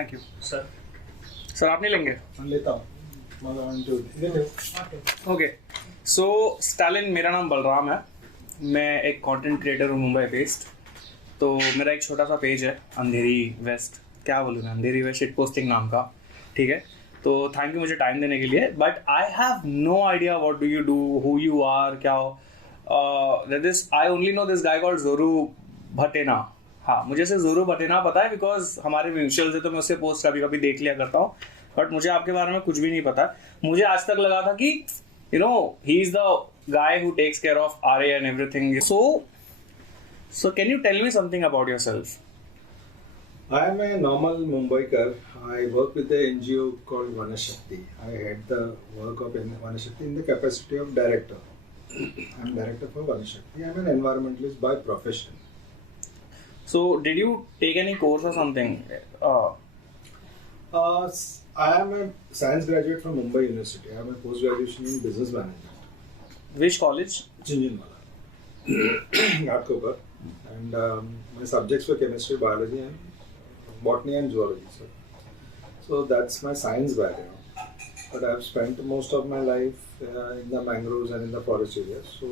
Thank you sir sir आप नहीं लेंगे लेता हूँ ओके सो स्टालिन मेरा नाम बलराम है मैं एक कंटेंट क्रिएटर हूँ मुंबई बेस्ड तो मेरा एक छोटा सा पेज है अंधेरी वेस्ट क्या बोलूँ मैं अंधेरी वेस्ट शिट पोस्टिंग नाम का ठीक है तो थैंक यू मुझे टाइम देने के लिए but I have no idea what do you do who you are क्या this I only know this guy called Zoru Bhathena हाँ मुझे से जोरू भटेना पता है बिकॉज हमारे म्यूचुअल से तो मैं उससे पोस्ट कभी कभी देख लिया करता हूँ बट मुझे आपके बारे में कुछ भी नहीं पता मुझे आज तक लगा था कि you know he is the guy who takes care of Arya and everything so can you tell me something about yourself I am a normal Mumbaiker. I work with the NGO called Vanashakti. I head the work of Vanashakti in the capacity of director. I am director for Vanashakti. I am an environmentalist by profession. So, did you take any course or something? I am a science graduate from Mumbai University. I am a post-graduation in business management. Which college? Kanjurmarg. Ghatkoper. And my subjects were chemistry, biology and botany and zoology. So that's my science background. But I've spent most of my life in the mangroves and in the forest areas. So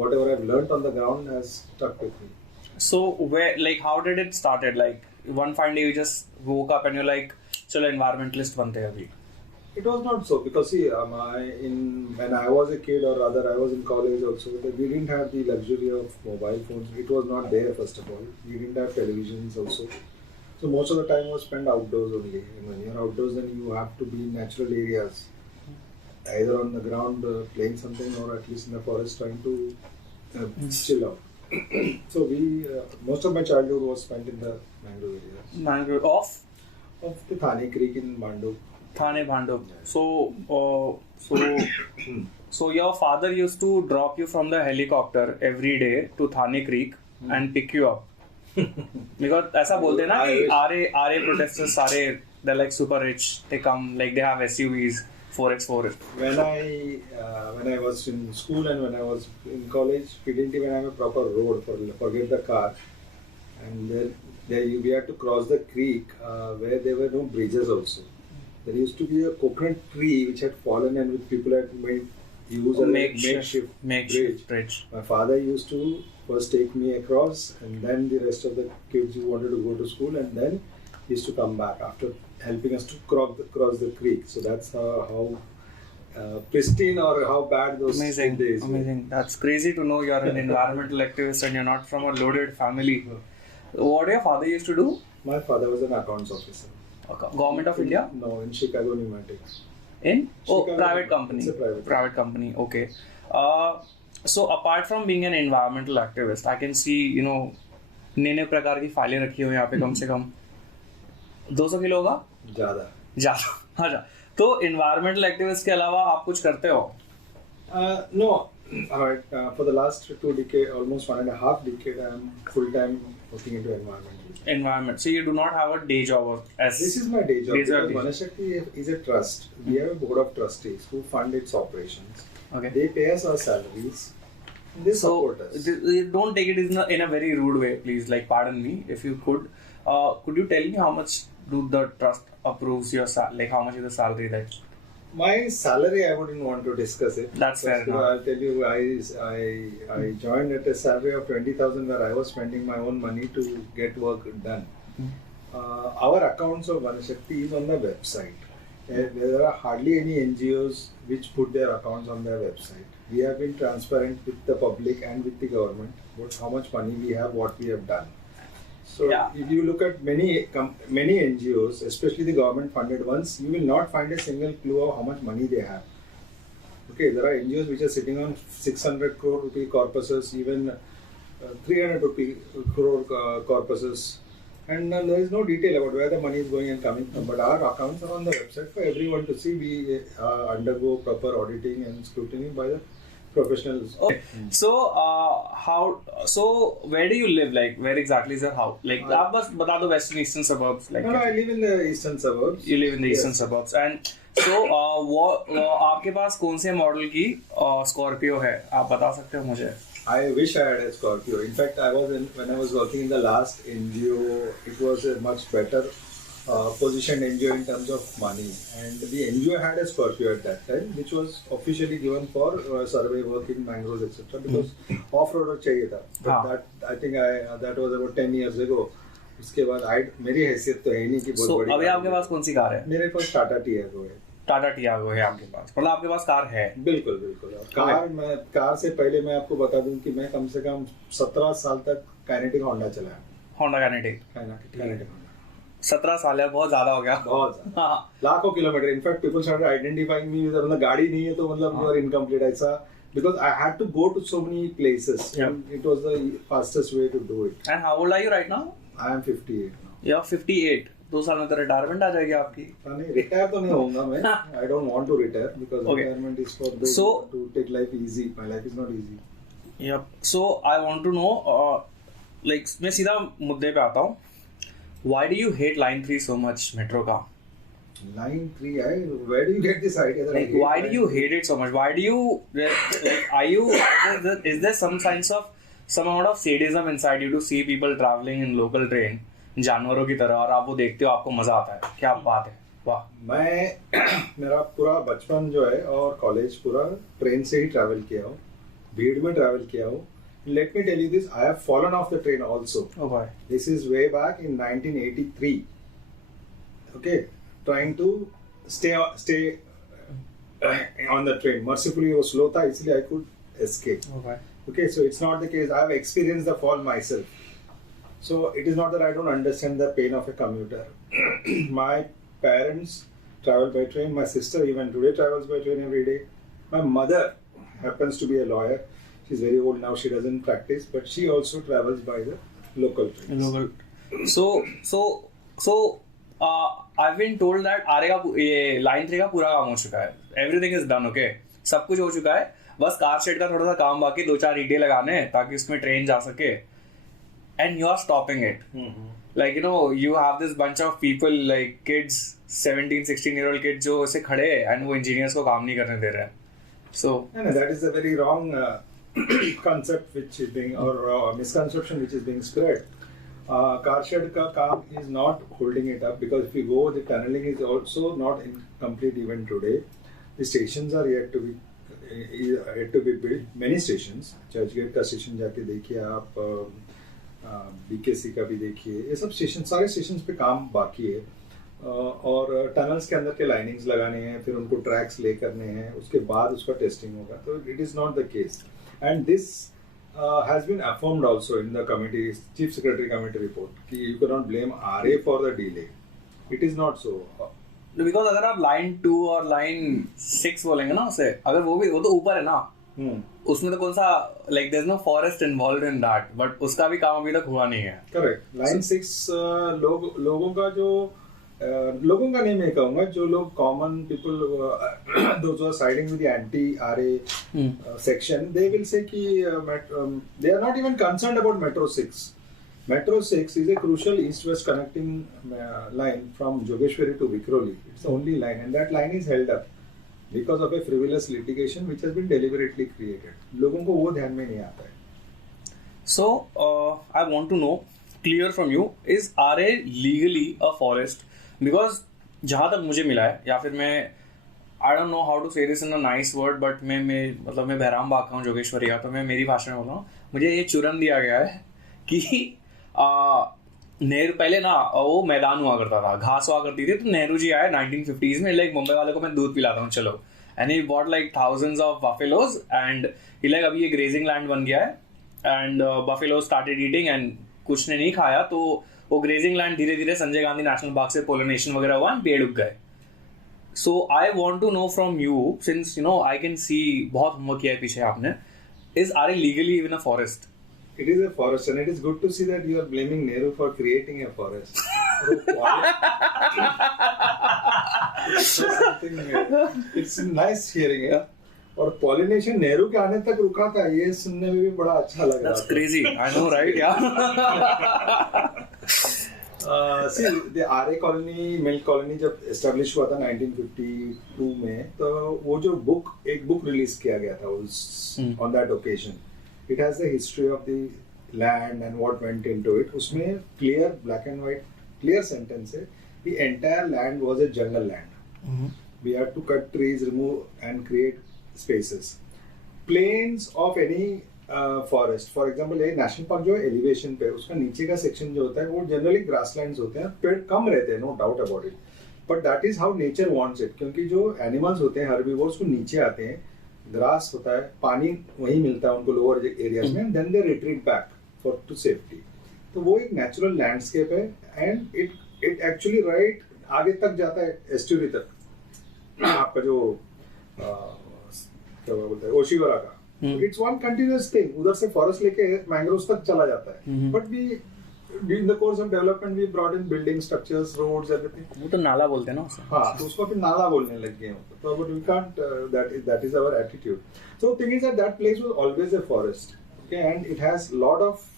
whatever I've learnt on the ground has stuck with me. So where, like, how did it started? Like, one fine day you just woke up and you're like, "Chalo, environmentalist bante hain abhi." It was not so because see, when I was a kid or rather I was in college also, we didn't have the luxury of mobile phones. It was not there first of all. We didn't have televisions also. So most of the time was spent outdoors only. And when you're outdoors, then you have to be in natural areas, either on the ground playing something or at least in the forest trying to chill out. So most of my childhood was spent in the mangrove areas. Mangrove Of the Thane Creek in Bandung. Thane Bandung. So your father used to drop you from the helicopter every day to Thane Creek and pick you up. Because ऐसा बोलते हैं ना कि आरे protestors सारे they're like super rich they come like they have SUVs 4x4 when I was in school and when I was in college we didn't even have a proper road forget the car and then we had to cross the creek where there were no bridges also there used to be a coconut tree which had fallen and which people had used a makeshift bridge. My father used to first take me across and then the rest of the kids who wanted to go to school and then he used to come back after helping us to cross the creek. So that's how pristine or how bad those days were. Amazing. That's crazy to know you're an environmental activist and you're not from a loaded family. What your father used to do? My father was an accounts officer. Government of India? No, in Chicago Pneumatics. In? Chicago, private company. It's a private company. Okay. So apart from being an environmental activist, I can see, you know, नए प्रकार की फाइलें रखी हुई यहाँ पे कम से कम 200 kilo होगा? ज़्यादा. अच्छा. तो environmental activist के अलावा आप कुछ करते हो? No. For the last 2 decades, almost 1.5 decades, I am full-time working into environment. So you do not have a day job as... This is my day job because Vanashakti is a trust. We have a board of trustees who fund its operations. Okay. They pay us our salaries. They support us. Don't take it in a very rude way, please. Like, pardon me, if you could. Could you tell me how much do the trust approves your salary? Like, how much is the salary like? My salary, I wouldn't want to discuss it. That's fair enough. I'll tell you, I joined at a salary of 20,000 where I was spending my own money to get work done. Our accounts of Vanashakti is on the website. There are hardly any NGOs which put their accounts on their website. We have been transparent with the public and with the government about how much money we have, what we have done. So if you look at many NGOs, especially the government funded ones, you will not find a single clue of how much money they have. Okay, there are NGOs which are sitting on 600 crore rupee corpuses, even 300 crore corpuses. And there is no detail about where the money is going and coming from. But our accounts are on the website for everyone to see. We undergo proper auditing and scrutiny by the professionals. Okay. So where do you live? Like, where exactly is your house? Like, आप बस बता दो Western Eastern Suburbs. Like, no, I live in the Eastern Suburbs. You live in the Eastern Suburbs. And so, आपके पास कौन से model की Scorpio है? आप बता सकते हो मुझे? I wish I had a Scorpio. In fact, when I was working in the last NGO, it was a much better positioned NGO in terms of money, and the NGO had a Scorpio at that time, which was officially given for survey work in mangroves etc. because off-roader चाहिए था. But that I think that was about 10 years ago. उसके बाद मेरी हैसियत तो है नहीं कि बहुत बड़ी. अभी आपके पास कौन सी कार है? मेरे पास टाटा टियागो है. टाटा टियागो है आपके पास, मतलब आपके पास कार है? बिल्कुल बिल्कुल. कार से पहले मैं आपको बता दूं कि मैं कम से कम 17 साल तक काइनेटिक होंडा चलाया. होंडा काइनेटिक 17 साल है, बहुत ज्यादा हो गया. बहुत ज्यादा. लाखों kilometre. In fact people started identifying me with, मतलब गाड़ी नहीं है तो मतलब यू आर इनकम्प्लीट ऐसा, because I had to go to so many places. And it was the fastest way to do it. And how old are you right now? I am 58 now. You're 58. 2 साल में तो retirement आ जाएगी आपकी. नहीं, retire तो नहीं होऊंगा मैं. I don't want to retire because retirement is for those who want to take life easy. My life is not easy. Yep. So I want to know, like मैं सीधा मुद्दे पे आता हूँ. Why do you hate line 3 so much, metro का? Line 3, where do you get this idea that like, why do you hate it so much? Why do you, like, is there some amount of sadism inside you to see people traveling in local train, जानवरों की तरह, और आप वो देखते हो, आपको मजा आता है? क्या बात है, वाह. मेरा पूरा बचपन जो है और कॉलेज पूरा ट्रेन से ही ट्रैवल किया हूँ, भीड़ में ट्रैवल किया हूँ. Let me tell you this, I have fallen off the train also. Oh boy. This is way back in 1983. Okay, trying to stay on the train. Mercifully वो slow था, इसलिए I could escape. Oh boy. Okay, so it's not the case. I have experienced the fall myself. So it is not that I don't understand the pain of a commuter. My parents travel by train. My sister even today travels by train every day. My mother happens to be a lawyer. She's very old now. She doesn't practice, but she also travels by the local trains. So, I've been told that आरे का ये line 3 का पूरा काम हो चुका है. Everything is done, okay? सब कुछ हो चुका है. बस कार शेड का थोड़ा सा काम बाकी, 2-4 ईंटें लगाने हैं ताकि उसमें ट्रेन जा सके. And you are stopping it. Like, you know, you have this bunch of people, like kids, 17-16-year-old kids जो ऐसे खड़े हैं and वो engineers को काम नहीं करने दे रहे हैं. So that is a very wrong concept which is being, or misconception which is being spread. Car shed ka kaam is not holding it up, because if you go, the tunneling is also not complete even today. The stations are yet to be built. Many stations, Churchgate का station जाके देखिए आप, BKC का भी देखिए, ये sub station, सारे station पे काम बाकी है. और टनल्स के अंदर के लाइनिंग्स लगाने हैं, फिर उनको ट्रैक्स ले करने हैं, उसके बाद उसका टेस्टिंग होगा. तो it is not the case, and this has been affirmed also in the committee, chief secretary committee report, कि you can not blame Aarey for the delay. It is not so, because अगर आप line 2 और line 6 बोलेंगे ना उसे, अगर वो तो ऊपर है ना, उसमें तो कौन सा, like there is no forest involved in that, but उसका भी काम अभी तक हुआ नहीं है. करेक्ट. लाइन 6 लोगों का जो लोगों का नहीं मैं कहूँगा, जो लोग common people, those are siding with the anti Aarey section, they will say कि they are not even concerned about metro 6. Metro 6 is a crucial east-west connecting line from Jogeshwari to Vikhroli. It's the only line, and that line is held up because of a frivolous litigation which has been deliberately created. लोगों को वो ध्यान में नहीं आता है. So, I want to know, clear from you, is RA legally a forest? Because जहाँ तक मुझे मिला है, या फिर मैं I don't know how to say this in a nice word, but मैं बहराम बाग का हूँ, जोगेश्वरी का, तो मैं मेरी भाषा में बोल रहा हूँ. मुझे ये चुरन दिया गया है कि नेहरू, पहले ना वो मैदान हुआ करता था, घास हुआ करती थी, तो नेहरू जी आए 1950s में, लाइक मुंबई वाले को मैं दूध पिलाता हूँ चलो, and he bought like thousands of buffaloes, and he like अभी ये ग्रेजिंग लैंड बन गया है, and buffaloes started eating, and कुछ ने नहीं खाया, तो वो ग्रेजिंग लैंड धीरे धीरे संजय गांधी नेशनल पार्क से पोलिनेशन वगैरह हुआ, पेड़ उग गए. So I want to know from you, since you know I can see बहुत होमवर्क किया है पीछे आपने, is Aarey legally even a forest? It is a forest, and it is good to see that you are blaming Nehru for creating a forest. It's nice hearing it. और pollination Nehru के आने तक रुका था, ये सुनने में भी बड़ा अच्छा लग रहा था. That's crazy. I know, right? Yeah. See, the Arya colony, milk colony जब एस्टेब्लिश हुआ था 1952 में, तो वो जो एक बुक रिलीज किया गया था उस on that occasion. It has the history of the land and what went into it. उसमें clear black and white clear sentence है the entire land was a jungle land. We had to cut trees, remove and create spaces. Plains of any forest, for example, एक national park जो है elevation पे, उसका नीचे का section जो होता है वो generally grasslands होते हैं, पेड़ कम रहते हैं, no doubt about it. But that is how nature wants it, क्योंकि जो animals होते हैं herbivores वो नीचे आते हैं, grass होता है, पानी वहीं मिलता है उनको lower areas में, and then they retreat back to safety. तो वो एक natural landscape है, and it actually right आगे तक जाता है estuary तक. आपका जो क्या बोलते हैं ओशिवरा का, इट्स वन कंटिन्यूअस थिंग, उधर से फॉरेस्ट लेके मैंग्रोव्स तक चला जाता है. But we in the course of development we brought in building structures, roads, everything. वो तो नाला बोलते हैं ना उसे. हाँ, तो उसको फिर नाला बोलने लग गए. तो but we can't, that is our attitude. So thing is that place was always a forest, okay, and it has lot of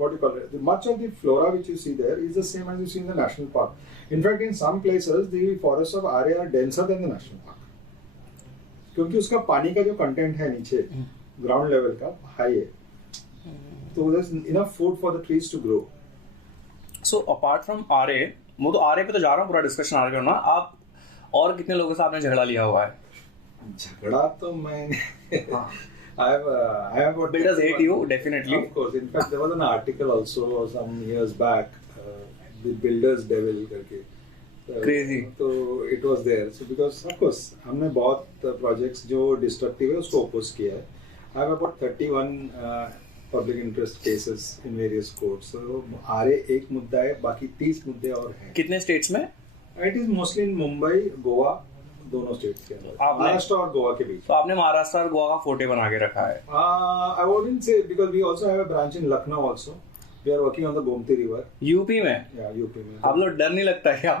what you call it, much of the flora which you see there is the same as you see in the national park. In fact, in some places the forests of Aarey are denser than the national park, क्योंकि उसका पानी का जो content है नीचे ground level का high है, तो there's enough food for the trees to grow. So apart from Aarey, वो तो Aarey पे तो जा रहा हूँ, पूरा डिस्कशन Aarey पे होना. आप और कितने लोगों से आपने झगड़ा लिया हुआ है? झगड़ा तो मैंने I have got builders hate you, definitely. Of course. In fact, there was an article also some years back, the builders devil करके. Crazy. तो it was there. So because of course हमने बहुत projects जो destructive है उसको oppose किया है. I have about 31 public interest cases in various courts. So Aarey एक मुद्दा है, बाकी 30 मुद्दे और हैं. कितने states में? It is mostly in Mumbai, Goa, दोनों स्टेट्स के अंदर, महाराष्ट्र और गोवा के बीच. तो आपने महाराष्ट्र और गोवा का फोटे बना के रखा है. I wouldn't say, because we also have a branch in Lucknow also. We are working on the Gomti River. UP में? Yeah, यूपी में. आप लोग डर नहीं लगता क्या?